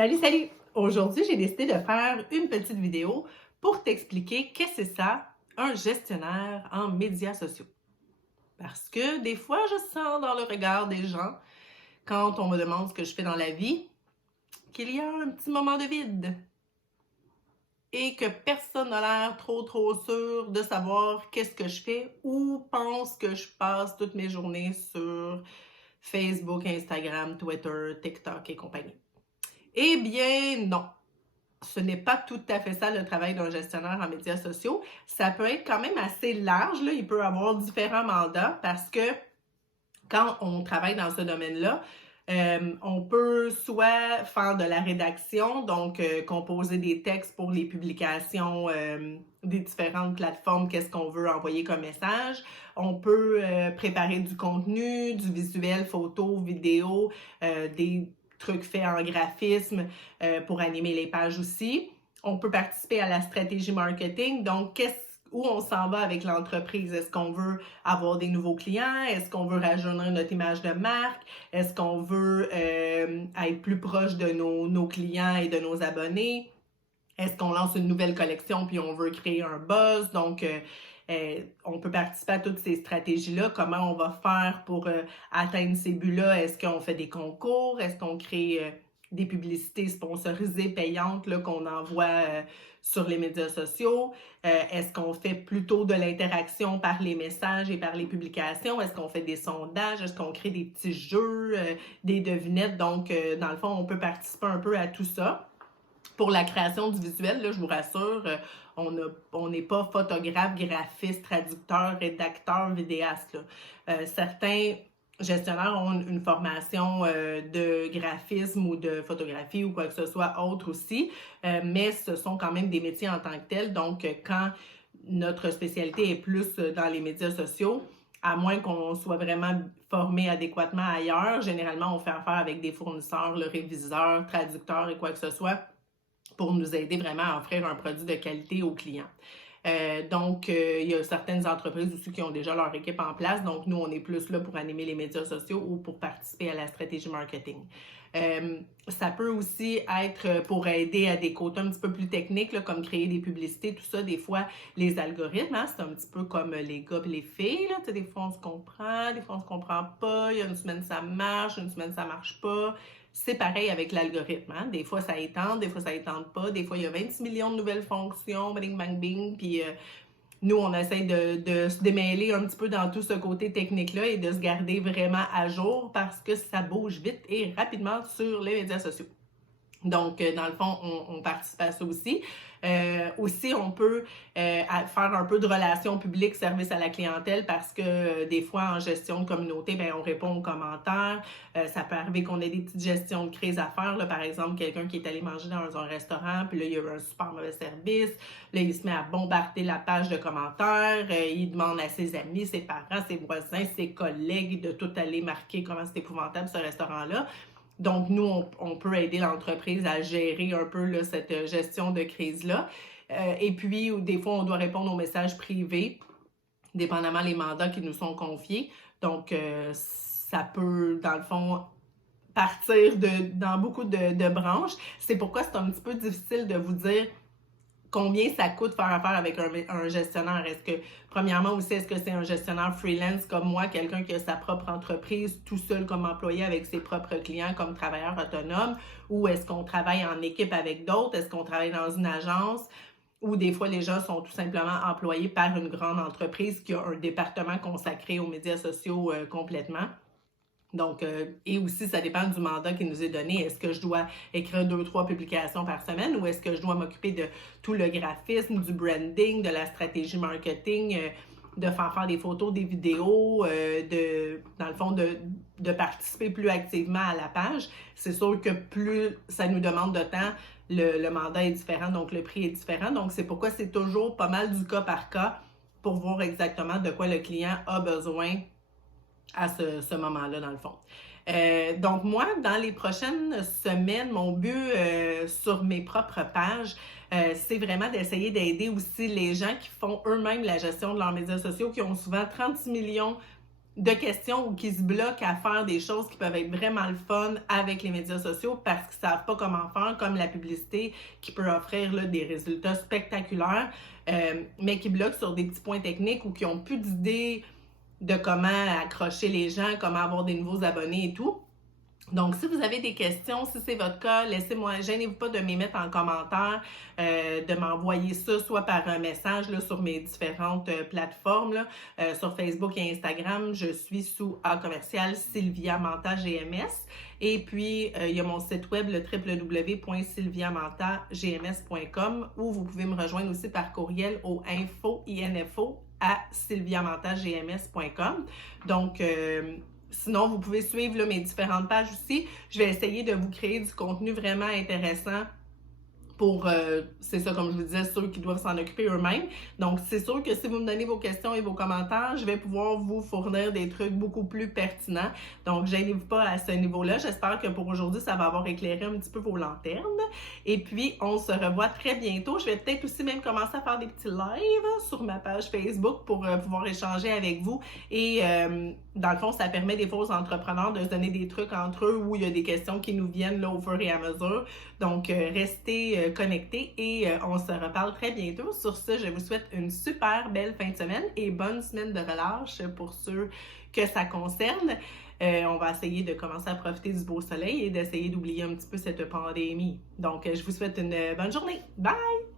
Salut, salut! Aujourd'hui, j'ai décidé de faire une petite vidéo pour t'expliquer qu'est-ce que c'est ça, un gestionnaire en médias sociaux. Parce que des fois, je sens dans le regard des gens, quand on me demande ce que je fais dans la vie, qu'il y a un petit moment de vide et que personne n'a l'air trop sûr de savoir qu'est-ce que je fais ou pense que je passe toutes mes journées sur Facebook, Instagram, Twitter, TikTok et compagnie. Eh bien, non. Ce n'est pas tout à fait ça le travail d'un gestionnaire en médias sociaux. Ça peut être quand même assez large, là. Il peut avoir différents mandats parce que quand on travaille dans ce domaine-là, on peut soit faire de la rédaction, donc composer des textes pour les publications des différentes plateformes, qu'est-ce qu'on veut envoyer comme message. On peut préparer du contenu, du visuel, photo, vidéo, des trucs faits en graphisme pour animer les pages aussi. On peut participer à la stratégie marketing, donc où on s'en va avec l'entreprise. Est-ce qu'on veut avoir des nouveaux clients? Est-ce qu'on veut rajeunir notre image de marque? Est-ce qu'on veut être plus proche de nos clients et de nos abonnés? Est-ce qu'on lance une nouvelle collection puis on veut créer un buzz? Donc, on peut participer à toutes ces stratégies-là. Comment on va faire pour atteindre ces buts-là? Est-ce qu'on fait des concours? Est-ce qu'on crée des publicités sponsorisées, payantes là, qu'on envoie sur les médias sociaux? Est-ce qu'on fait plutôt de l'interaction par les messages et par les publications? Est-ce qu'on fait des sondages? Est-ce qu'on crée des petits jeux, des devinettes? Donc, dans le fond, on peut participer un peu à tout ça. Pour la création du visuel, là, je vous rassure, on n'est pas photographe, graphiste, traducteur, rédacteur, vidéaste. Certains gestionnaires ont une formation de graphisme ou de photographie ou quoi que ce soit autre aussi, mais ce sont quand même des métiers en tant que tels. Donc, quand notre spécialité est plus dans les médias sociaux, à moins qu'on soit vraiment formé adéquatement ailleurs, généralement, on fait affaire avec des fournisseurs, le réviseur, traducteur et quoi que ce soit, pour nous aider vraiment à offrir un produit de qualité aux clients. Donc, il y a certaines entreprises aussi qui ont déjà leur équipe en place. Donc, nous, on est plus là pour animer les médias sociaux ou pour participer à la stratégie marketing. Ça peut aussi être pour aider à des côtés un petit peu plus techniques, là, comme créer des publicités, tout ça. Des fois, les algorithmes, hein, c'est un petit peu comme les gars et les filles. Là. Des fois, on se comprend, des fois, on se comprend pas. Il y a une semaine, ça marche, une semaine, ça marche pas. C'est pareil avec l'algorithme. Hein? Des fois, ça étend, des fois, ça étend pas. Des fois, il y a 26 millions de nouvelles fonctions, bing, bang, bing. Puis nous, on essaie de se démêler un petit peu dans tout ce côté technique-là et de se garder vraiment à jour parce que ça bouge vite et rapidement sur les médias sociaux. Donc, dans le fond, on participe à ça aussi. Aussi, on peut faire un peu de relations publiques, service à la clientèle, parce que des fois, en gestion de communauté, bien, on répond aux commentaires. Ça peut arriver qu'on ait des petites gestions de crise à faire. Là, par exemple, quelqu'un qui est allé manger dans un restaurant, puis là, il y a eu un super mauvais service. Là, il se met à bombarder la page de commentaires. Il demande à ses amis, ses parents, ses voisins, ses collègues de tout aller marquer comment c'est épouvantable ce restaurant-là. Donc, nous, on peut aider l'entreprise à gérer un peu là, cette gestion de crise-là. Et puis, des fois, on doit répondre aux messages privés, dépendamment des mandats qui nous sont confiés. Donc, ça peut, dans le fond, partir dans beaucoup de branches. C'est pourquoi c'est un petit peu difficile de vous dire combien ça coûte faire affaire avec un gestionnaire. Est-ce que, premièrement aussi, est-ce que c'est un gestionnaire freelance comme moi, quelqu'un qui a sa propre entreprise, tout seul comme employé avec ses propres clients comme travailleur autonome, ou est-ce qu'on travaille en équipe avec d'autres? Est-ce qu'on travaille dans une agence? Ou des fois, les gens sont tout simplement employés par une grande entreprise qui a un département consacré aux médias sociaux complètement. Donc, et aussi, ça dépend du mandat qui nous est donné. Est-ce que je dois écrire 2-3 publications par semaine ou est-ce que je dois m'occuper de tout le graphisme, du branding, de la stratégie marketing, de faire des photos, des vidéos, dans le fond, de participer plus activement à la page? C'est sûr que plus ça nous demande de temps, le mandat est différent, donc le prix est différent. Donc, c'est pourquoi c'est toujours pas mal du cas par cas pour voir exactement de quoi le client a besoin à ce moment-là, dans le fond. Donc, moi, dans les prochaines semaines, mon but sur mes propres pages, c'est vraiment d'essayer d'aider aussi les gens qui font eux-mêmes la gestion de leurs médias sociaux, qui ont souvent 36 millions de questions ou qui se bloquent à faire des choses qui peuvent être vraiment le fun avec les médias sociaux parce qu'ils ne savent pas comment faire, comme la publicité qui peut offrir là, des résultats spectaculaires, mais qui bloquent sur des petits points techniques ou qui n'ont plus d'idées de comment accrocher les gens, comment avoir des nouveaux abonnés et tout. Donc, si vous avez des questions, si c'est votre cas, laissez-moi, gênez-vous pas de m'y mettre en commentaire, de m'envoyer ça soit par un message là, sur mes différentes plateformes, là, sur Facebook et Instagram. Je suis sous A-commercial Sylvia Manta GMS. Et puis, il y a mon site web, le www.sylviamantagms.com, où vous pouvez me rejoindre aussi par courriel au info@sylviamantagms.com. Donc, sinon, vous pouvez suivre là, mes différentes pages aussi. Je vais essayer de vous créer du contenu vraiment intéressant pour, c'est ça, comme je vous disais, ceux qui doivent s'en occuper eux-mêmes. Donc, c'est sûr que si vous me donnez vos questions et vos commentaires, je vais pouvoir vous fournir des trucs beaucoup plus pertinents. Donc, gênez-vous pas à ce niveau-là. J'espère que pour aujourd'hui, ça va avoir éclairé un petit peu vos lanternes. Et puis, on se revoit très bientôt. Je vais peut-être aussi même commencer à faire des petits lives sur ma page Facebook pour pouvoir échanger avec vous. Et dans le fond, ça permet des fois aux entrepreneurs de se donner des trucs entre eux où il y a des questions qui nous viennent là, au fur et à mesure. Donc, restez connectés et on se reparle très bientôt. Sur ce, je vous souhaite une super belle fin de semaine et bonne semaine de relâche pour ceux que ça concerne. On va essayer de commencer à profiter du beau soleil et d'essayer d'oublier un petit peu cette pandémie. Donc, je vous souhaite une bonne journée. Bye!